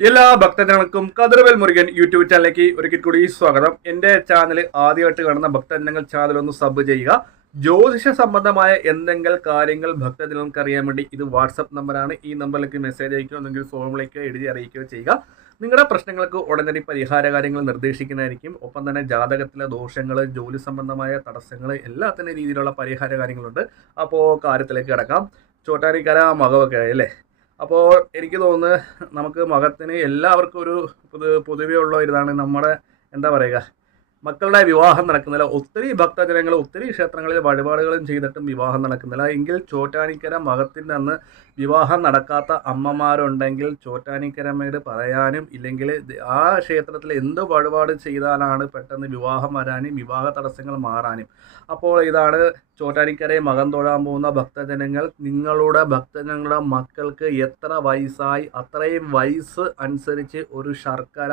എല്ലാ ഭക്തജനങ്ങൾക്കും കതിർവേൽ മുരുകൻ യൂട്യൂബ് ചാനലിലേക്ക് ഒരിക്കൽ കൂടി സ്വാഗതം. എൻ്റെ ചാനൽ ആദ്യമായിട്ട് കാണുന്ന ഭക്തജനങ്ങൾ ചാനൽ ഒന്ന് സബ് ചെയ്യുക. ജ്യോതിഷ സംബന്ധമായ എന്തെങ്കിലും കാര്യങ്ങൾ ഭക്തജനങ്ങൾക്ക് അറിയാൻ വേണ്ടി ഇത് വാട്സപ്പ് നമ്പറാണ്. ഈ നമ്പറിലേക്ക് മെസ്സേജ് അയക്കുകയോ അല്ലെങ്കിൽ ഫോമിലേക്ക് എഴുതി അറിയിക്കുകയോ ചെയ്യുക. നിങ്ങളുടെ പ്രശ്നങ്ങൾക്ക് ഉടനടി പരിഹാര കാര്യങ്ങൾ നിർദ്ദേശിക്കുന്നതായിരിക്കും. ഒപ്പം തന്നെ ജാതകത്തിലെ ദോഷങ്ങൾ, ജോലി സംബന്ധമായ തടസ്സങ്ങൾ, എല്ലാത്തിൻ്റെ രീതിയിലുള്ള പരിഹാര കാര്യങ്ങളുണ്ട്. അപ്പോൾ കാര്യത്തിലേക്ക് കിടക്കാം. ചോട്ടാനിക്കര മകമൊക്കെ അല്ലേ? അപ്പോൾ എനിക്ക് തോന്നുന്നത് നമുക്ക് മകത്തിന് എല്ലാവർക്കും ഒരു പൊതുവേ ഉള്ള ഇതാണ് നമ്മുടെ എന്താ പറയുക, മക്കളുടെ വിവാഹം നടക്കുന്നില്ല. ഒത്തിരി ഭക്തജനങ്ങൾ ഒത്തിരി ക്ഷേത്രങ്ങളിൽ വഴിപാടുകളും ചെയ്തിട്ടും വിവാഹം നടക്കുന്നില്ല. എങ്കിൽ ചോറ്റാനിക്കര മകത്തിൻ്റെ അന്ന് വിവാഹം നടക്കാത്ത അമ്മമാരുണ്ടെങ്കിൽ ചോറ്റാനിക്കരമ്മയോട് പറയാനും, ഇല്ലെങ്കിൽ ആ ക്ഷേത്രത്തിൽ എന്ത് വഴിപാട് ചെയ്താലാണ് പെട്ടെന്ന് വിവാഹം വരാനും വിവാഹ തടസ്സങ്ങൾ മാറാനും. അപ്പോൾ ഇതാണ് ചോറ്റാനിക്കരയെ മകം തൊഴാൻ പോകുന്ന ഭക്തജനങ്ങൾ. നിങ്ങളുടെ ഭക്തജനങ്ങളുടെ മക്കൾക്ക് എത്ര വയസ്സായി അത്രയും വയസ്സ് അനുസരിച്ച് ഒരു ശർക്കര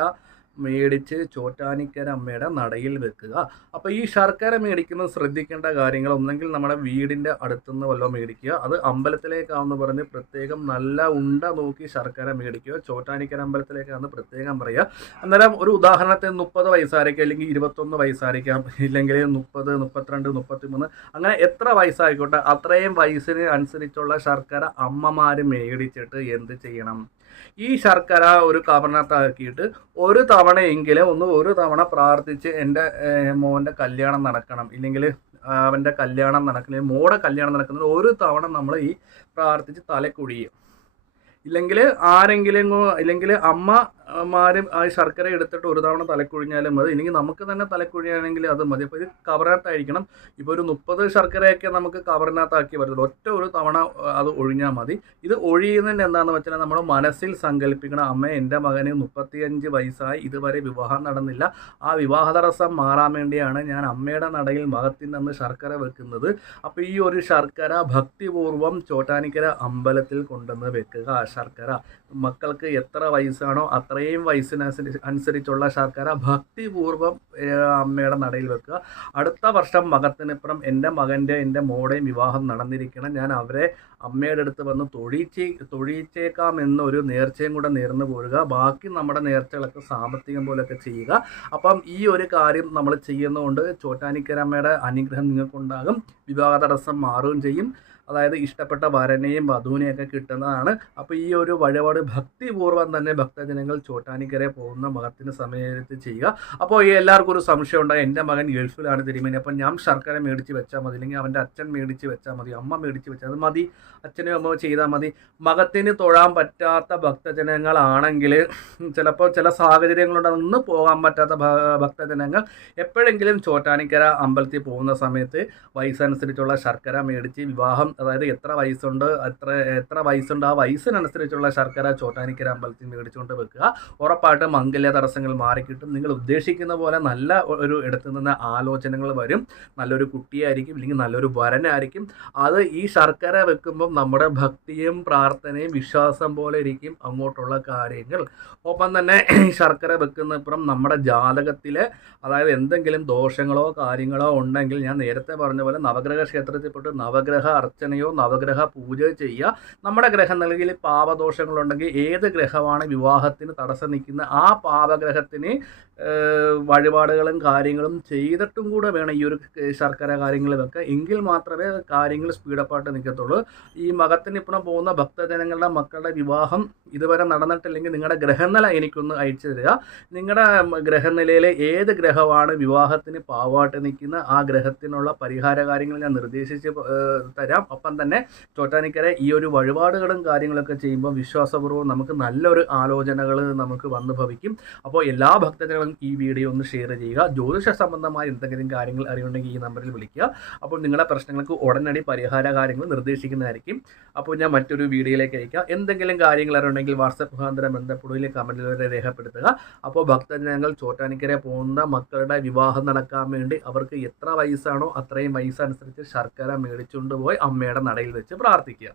മേടിച്ച് ചോറ്റാനിക്കര അമ്മയുടെ നടയിൽ വെക്കുക. അപ്പോൾ ഈ ശർക്കര മേടിക്കുന്നത് ശ്രദ്ധിക്കേണ്ട കാര്യങ്ങൾ, ഒന്നെങ്കിൽ നമ്മുടെ വീടിൻ്റെ അടുത്തുനിന്ന് വല്ലതും മേടിക്കുക. അത് അമ്പലത്തിലേക്കാണെന്ന് പറഞ്ഞ് പ്രത്യേകം നല്ല ഉണ്ട നോക്കി ശർക്കര മേടിക്കുക. ചോറ്റാനിക്കര അമ്പലത്തിലേക്കാണെന്ന് പ്രത്യേകം പറയുക. അന്നേരം ഒരു ഉദാഹരണത്തിന് 30 വയസ്സായിരിക്കാം, അല്ലെങ്കിൽ 21 വയസ്സായിരിക്കാം, ഇല്ലെങ്കിൽ 30, 32, 33, അങ്ങനെ എത്ര വയസ്സായിക്കോട്ടെ അത്രയും വയസ്സിന് അനുസരിച്ചുള്ള ശർക്കര അമ്മമാർ മേടിച്ചിട്ട് എന്ത് ചെയ്യണം? ഈ ശർക്കര ഒരു കവറിനകത്താക്കിയിട്ട് ഒരു തവണ പ്രാർത്ഥിച്ച് എൻ്റെ മോൻ്റെ കല്യാണം നടക്കണം, ഇല്ലെങ്കിൽ അവൻ്റെ കല്യാണം നടക്കണം, മോടെ കല്യാണം നടക്കുന്നത് ഒരു തവണ നമ്മൾ ഈ പ്രാർത്ഥിച്ച് തലക്കുഴിയും. ഇല്ലെങ്കിൽ അമ്മമാരും ആ ശർക്കര എടുത്തിട്ട് ഒരു തവണ തലക്കുഴിഞ്ഞാലും മതി, ഇല്ലെങ്കിൽ നമുക്ക് തന്നെ തലക്കുഴിയാണെങ്കിൽ അത് മതി. അപ്പോൾ ഇത് കവറിനകത്തായിരിക്കണം. ഇപ്പോൾ ഒരു 30 ശർക്കരയൊക്കെ നമുക്ക് കവറിനകത്താക്കി പറ്റത്തുള്ളൂ. ഒരു തവണ അത് ഒഴിഞ്ഞാൽ മതി. ഇത് ഒഴിയുന്നതിന് എന്താണെന്ന് വെച്ചാൽ നമ്മൾ മനസ്സിൽ സങ്കല്പിക്കണം, അമ്മ എൻ്റെ മകന് 35 വയസ്സായി, ഇതുവരെ വിവാഹം നടന്നില്ല, ആ വിവാഹ തടസ്സം മാറാൻ വേണ്ടിയാണ് ഞാൻ അമ്മയുടെ നടയിൽ മകത്തിൻ്റെ അന്ന് ശർക്കര വെക്കുന്നത്. അപ്പോൾ ഈ ഒരു ശർക്കര ഭക്തിപൂർവ്വം ചോറ്റാനിക്കര അമ്പലത്തിൽ കൊണ്ടുവന്ന് വെക്കുക. ശർക്കര മക്കൾക്ക് എത്ര വയസ്സാണോ അത്രയും വയസ്സിനനുസരിച്ചുള്ള ശർക്കര ഭക്തിപൂർവ്വം അമ്മയുടെ നടയിൽ വെക്കുക. അടുത്ത വർഷം മകത്തിനിപ്പുറം എൻ്റെ മോടെയും വിവാഹം നടന്നിരിക്കണം, ഞാൻ അവരെ അമ്മയുടെ അടുത്ത് വന്ന് തൊഴിച്ചേക്കാം എന്നൊരു നേർച്ചയും കൂടെ നേർന്നു പോരുക. ബാക്കി നമ്മുടെ നേർച്ചകളൊക്കെ സാമ്പത്തികം പോലെയൊക്കെ ചെയ്യുക. അപ്പം ഈ ഒരു കാര്യം നമ്മൾ ചെയ്യുന്നതുകൊണ്ട് ചോറ്റാനിക്കര അമ്മയുടെ അനുഗ്രഹം നിങ്ങൾക്കുണ്ടാകും. വിവാഹ തടസ്സം മാറുകയും ചെയ്യും. അതായത് ഇഷ്ടപ്പെട്ട വരനെയും വധുവിനെയൊക്കെ കിട്ടുന്നതാണ്. അപ്പോൾ ഈ ഒരു വഴിപാട് ഭക്തിപൂർവ്വം തന്നെ ഭക്തജനങ്ങൾ ചോറ്റാനിക്കരെ പോകുന്ന മകത്തിന് സമയത്ത് ചെയ്യുക. അപ്പോൾ ഈ എല്ലാവർക്കും ഒരു സംശയം ഉണ്ടായി, എൻ്റെ മകൻ ഗൾഫിലാണ് തിരുമേനി, അപ്പം ഞാൻ ശർക്കര മേടിച്ച് വെച്ചാൽ മതി, അല്ലെങ്കിൽ അവൻ്റെ അച്ഛൻ മേടിച്ച് വെച്ചാൽ മതി, അമ്മ മേടിച്ച് വെച്ചാൽ അത് മതി, അച്ഛനും അമ്മ ചെയ്താൽ മതി. മകത്തിന് തൊഴാൻ പറ്റാത്ത ഭക്തജനങ്ങളാണെങ്കിൽ, ചിലപ്പോൾ ചില സാഹചര്യങ്ങളുണ്ട് അന്ന് പോകാൻ പറ്റാത്ത ഭക്തജനങ്ങൾ എപ്പോഴെങ്കിലും ചോറ്റാനിക്കര അമ്പലത്തിൽ പോകുന്ന സമയത്ത് വയസ്സനുസരിച്ചുള്ള ശർക്കര മേടിച്ച് വിവാഹം, അതായത് എത്ര വയസ്സുണ്ട് ആ വയസ്സിനനുസരിച്ചുള്ള ശർക്കര ചോറ്റാനിക്കര അമ്പലത്തിൽ മേടിച്ചുകൊണ്ട് വെക്കുക. ഉറപ്പായിട്ട് മംഗല്യ തടസ്സങ്ങൾ മാറിക്കിട്ടും. നിങ്ങൾ ഉദ്ദേശിക്കുന്ന പോലെ നല്ല ഒരു ഇടത്തു നിന്ന് ആലോചനകൾ വരും. നല്ലൊരു കുട്ടിയായിരിക്കും, ഇല്ലെങ്കിൽ നല്ലൊരു വരനായിരിക്കും. അത് ഈ ശർക്കര വെക്കുമ്പം നമ്മുടെ ഭക്തിയും പ്രാർത്ഥനയും വിശ്വാസം പോലെ ഇരിക്കും അങ്ങോട്ടുള്ള കാര്യങ്ങൾ. ഒപ്പം തന്നെ ഈ ശർക്കര വെക്കുന്നപ്പുറം നമ്മുടെ ജാതകത്തിലെ, അതായത് എന്തെങ്കിലും ദോഷങ്ങളോ കാര്യങ്ങളോ ഉണ്ടെങ്കിൽ ഞാൻ നേരത്തെ പറഞ്ഞ പോലെ നവഗ്രഹ ക്ഷേത്രത്തിൽ പോയിട്ട് നവഗ്രഹ അർച്ചനയോ നവഗ്രഹ പൂജയോ ചെയ്യുക. നമ്മുടെ ഗ്രഹനിലയിൽ പാപദോഷങ്ങളുണ്ടെങ്കിൽ ഏത് ഗ്രഹമാണ് വിവാഹത്തിന് തടസ്സം നിൽക്കുന്ന ആ പാപഗ്രഹത്തിന് വഴിപാടുകളും കാര്യങ്ങളും ചെയ്തിട്ടും കൂടെ വേണം ഈ ഒരു ശർക്കര കാര്യങ്ങൾ വെക്കുക. എങ്കിൽ മാത്രമേ കാര്യങ്ങൾ സ്പീഡപ്പായിട്ട് നിൽക്കത്തുള്ളൂ. ഈ മകത്തിന് ഇപ്പം പോകുന്ന ഭക്തജനങ്ങളുടെ മക്കളുടെ വിവാഹം ഇതുവരെ നടന്നിട്ടില്ലെങ്കിൽ നിങ്ങളുടെ ഗ്രഹനില എനിക്കൊന്ന് അയച്ചു തരിക. നിങ്ങളുടെ ഗ്രഹനിലയിലെ ഏത് ഗ്രഹമാണ് വിവാഹത്തിന് പാവമായിട്ട് നിൽക്കുന്ന ആ ഗ്രഹത്തിനുള്ള പരിഹാര കാര്യങ്ങൾ ഞാൻ നിർദ്ദേശിച്ച് തരാം. ഒപ്പം തന്നെ ചോറ്റാനിക്കര ഈ ഒരു വഴിപാടുകളും കാര്യങ്ങളൊക്കെ ചെയ്യുമ്പോൾ വിശ്വാസപൂർവ്വം നമുക്ക് നല്ലൊരു ആലോചനകൾ നമുക്ക് വന്നു ഭവിക്കും. അപ്പോൾ എല്ലാ ഭക്തജനങ്ങളും ഈ വീഡിയോ ഒന്ന് ഷെയർ ചെയ്യുക. ജ്യോതിഷ സംബന്ധമായ എന്തെങ്കിലും കാര്യങ്ങൾ അറിയുണ്ടെങ്കിൽ ഈ നമ്പറിൽ വിളിക്കുക. അപ്പോൾ നിങ്ങളുടെ പ്രശ്നങ്ങൾക്ക് ഉടനടി പരിഹാര കാര്യങ്ങൾ നിർദ്ദേശിക്കുന്നതായിരിക്കും. അപ്പോൾ ഞാൻ മറ്റൊരു വീഡിയോയിലേക്ക് അയക്കാം. എന്തെങ്കിലും കാര്യങ്ങൾ അറിയുണ്ടെങ്കിൽ വാട്സപ്പ് മുഖാന്തരം ബന്ധപ്പെടുകയിൽ കമൻറ്റിൽ വരെ രേഖപ്പെടുത്തുക. അപ്പോൾ ഭക്തജനങ്ങൾ ചോറ്റാനിക്കര പോകുന്ന മക്കളുടെ വിവാഹം നടക്കാൻ വേണ്ടി അവർക്ക് എത്ര വയസ്സാണോ അത്രയും വയസ്സനുസരിച്ച് ശർക്കര മേടിച്ചുകൊണ്ട് പോയി അമ്മയുടെ നടയിൽ വെച്ച് പ്രാർത്ഥിക്കുക.